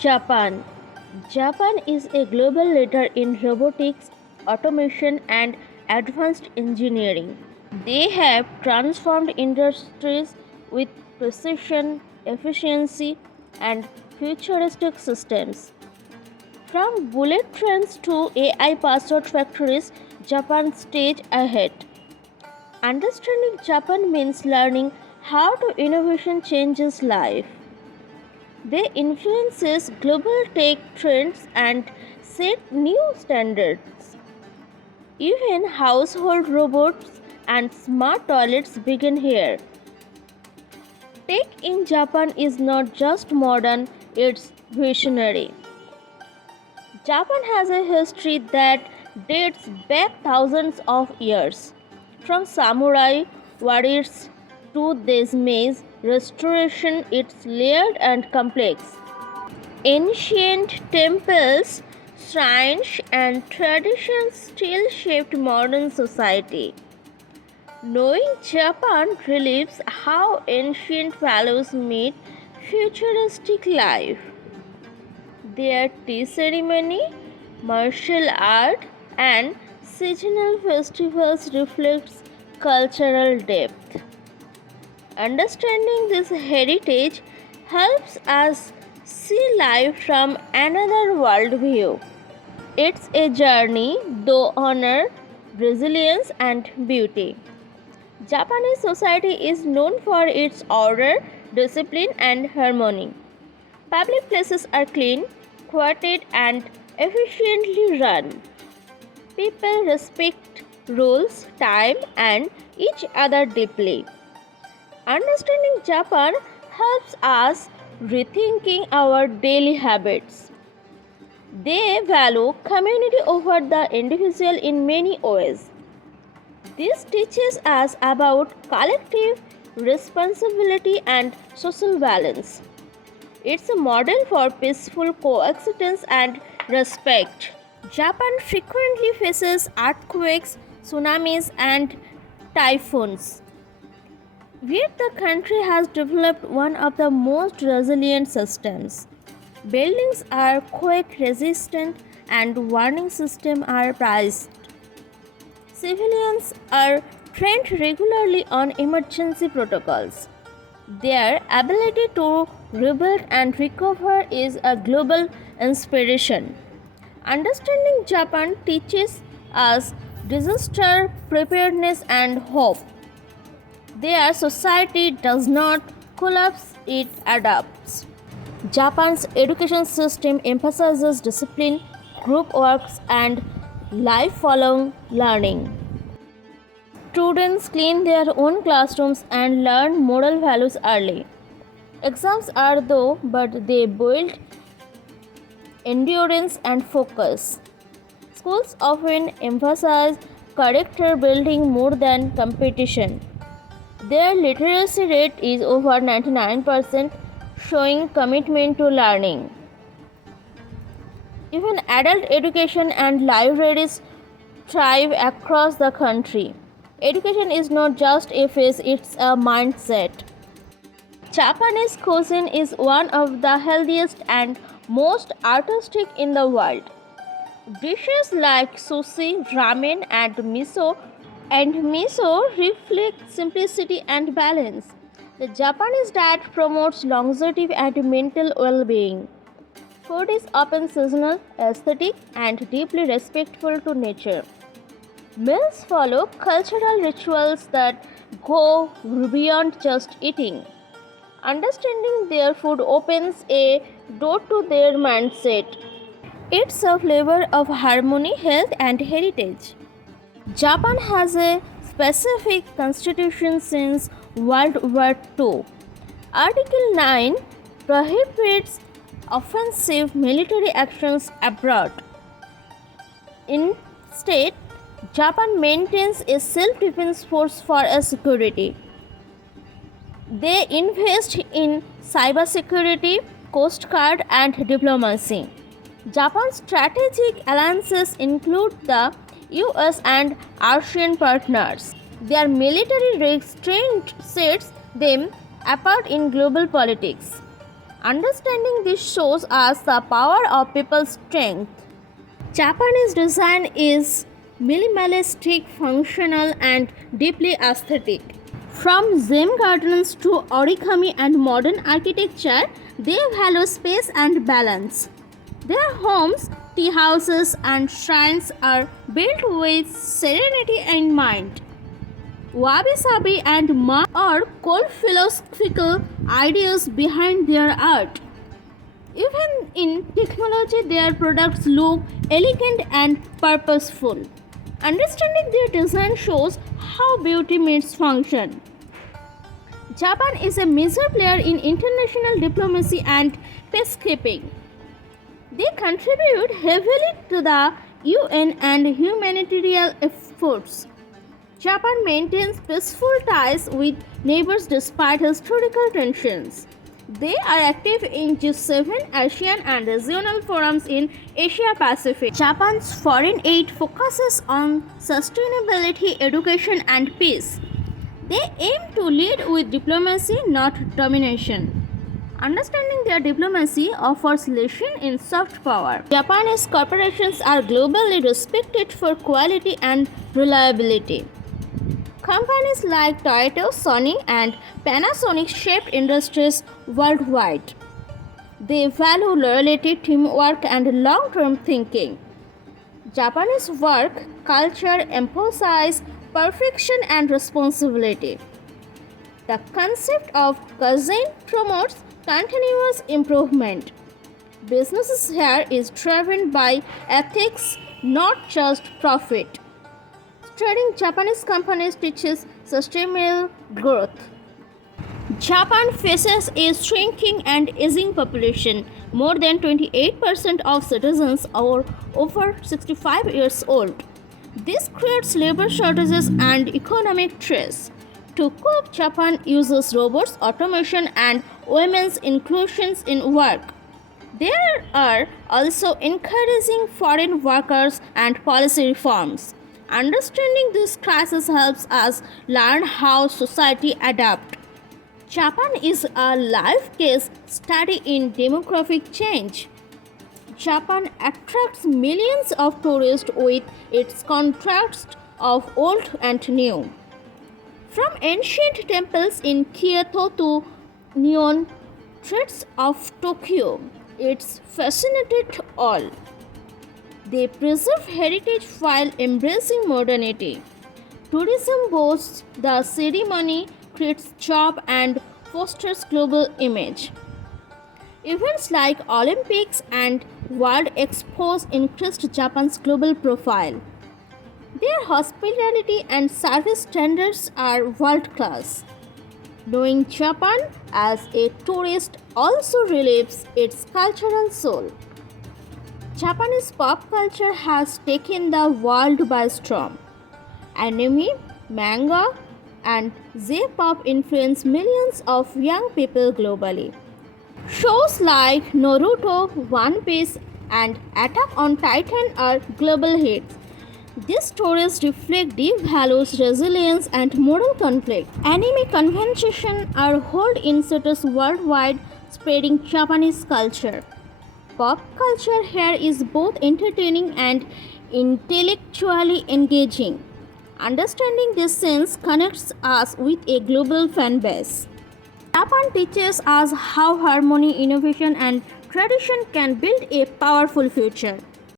Japan. Japan is a global leader in robotics, automation, and advanced engineering. They have transformed industries with precision, efficiency, and futuristic systems. From bullet trains to AI powered factories, Japan stays ahead. Understanding Japan means learning how to innovation changes life. They influences global tech trends and set new standards. Even household robots and smart toilets begin here. Tech in Japan is not just modern, it's visionary. Japan has a history that dates back thousands of years. From samurai warriors to this maze restoration, it's layered and complex. Ancient temples, shrines, and traditions still shaped modern society. Knowing Japan relieves how ancient values meet futuristic life. Their tea ceremony, martial art, and seasonal festivals reflects cultural depth. Understanding this heritage helps us see life from another worldview. It's a journey, though honor, resilience, and beauty. Japanese society is known for its order, discipline, and harmony. Public places are clean, quiet, and efficiently run. People respect rules, time, and each other deeply. Understanding Japan helps us rethinking our daily habits. They value community over the individual in many ways. This teaches us about collective responsibility and social balance. It's a model for peaceful coexistence and respect. Japan frequently faces earthquakes, tsunamis, and typhoons. Yet the country has developed one of the most resilient systems. Buildings are quake resistant and warning systems are priced. Civilians are trained regularly on emergency protocols. Their ability to rebuild and recover is a global inspiration. Understanding Japan teaches us disaster preparedness and hope. Their society does not collapse, it adapts. Japan's education system emphasizes discipline, group works, and lifelong learning. Students clean their own classrooms and learn moral values early. Exams are though, but they build endurance and focus. Schools often emphasize character building more than competition. Their literacy rate is over 99%, showing commitment to learning. Even adult education and libraries thrive across the country. Education is not just a phase, it's a mindset. Japanese cuisine is one of the healthiest and most artistic in the world. Dishes like sushi, ramen, and miso reflect simplicity and balance. The Japanese diet promotes longevity and mental well-being. Food is often seasonal, aesthetic, and deeply respectful to nature. Meals follow cultural rituals that go beyond just eating. Understanding their food opens a door to their mindset. It's a flavor of harmony, health, and heritage. Japan has a specific constitution since World War II. Article 9 prohibits offensive military actions abroad. Instead, Japan maintains a self-defense force for security. They invest in cybersecurity, coast guard, and diplomacy. Japan's strategic alliances include the US and ASEAN partners. Their military restraint sets them apart in global politics. Understanding this shows us the power of people's strength. Japanese design is minimalistic, functional, and deeply aesthetic. From Zen gardens to origami and modern architecture, they value space and balance. Their homes, tea houses, and shrines are built with serenity in mind. Wabi sabi and ma are core philosophical ideas behind their art. Even in technology, their products look elegant and purposeful. Understanding their design shows how beauty meets function. Japan is a major player in international diplomacy and peacekeeping. They contribute heavily to the UN and humanitarian efforts. Japan maintains peaceful ties with neighbors despite historical tensions. They are active in G7, ASEAN, and regional forums in Asia Pacific. Japan's foreign aid focuses on sustainability, education, and peace. They aim to lead with diplomacy, not domination. Understanding their diplomacy offers lesson in soft power. Japanese corporations are globally respected for quality and reliability. Companies like Toyota, Sony, and Panasonic shape industries worldwide. They value loyalty, teamwork, and long-term thinking. Japanese work culture emphasizes perfection and responsibility. The concept of kaizen promotes continuous improvement. Business here is driven by ethics, not just profit. Studying Japanese companies teaches sustainable growth. Japan faces a shrinking and aging population. More than 28% of citizens are over 65 years old. This creates labor shortages and economic stress. To cope, Japan uses robots, automation, and women's inclusions in work. They are also encouraging foreign workers and policy reforms. Understanding this crisis helps us learn how society adapts. Japan is a live case study in demographic change. Japan attracts millions of tourists with its contrast of old and new. From ancient temples in Kyoto to neon streets of Tokyo, it's fascinated all. They preserve heritage while embracing modernity. Tourism boosts the ceremony, creates jobs, and fosters global image. Events like Olympics and World Expos increased Japan's global profile. Their hospitality and service standards are world class. Knowing Japan as a tourist also relieves its cultural soul. Japanese pop culture has taken the world by storm. Anime, manga, and J-pop influence millions of young people globally. Shows like Naruto, One Piece, and Attack on Titan are global hits. These stories reflect deep values, resilience, and moral conflict. Anime conventions are held in cities worldwide, spreading Japanese culture. Pop culture here is both entertaining and intellectually engaging. Understanding this sense connects us with a global fan base. Japan teaches us how harmony, innovation, and tradition can build a powerful future.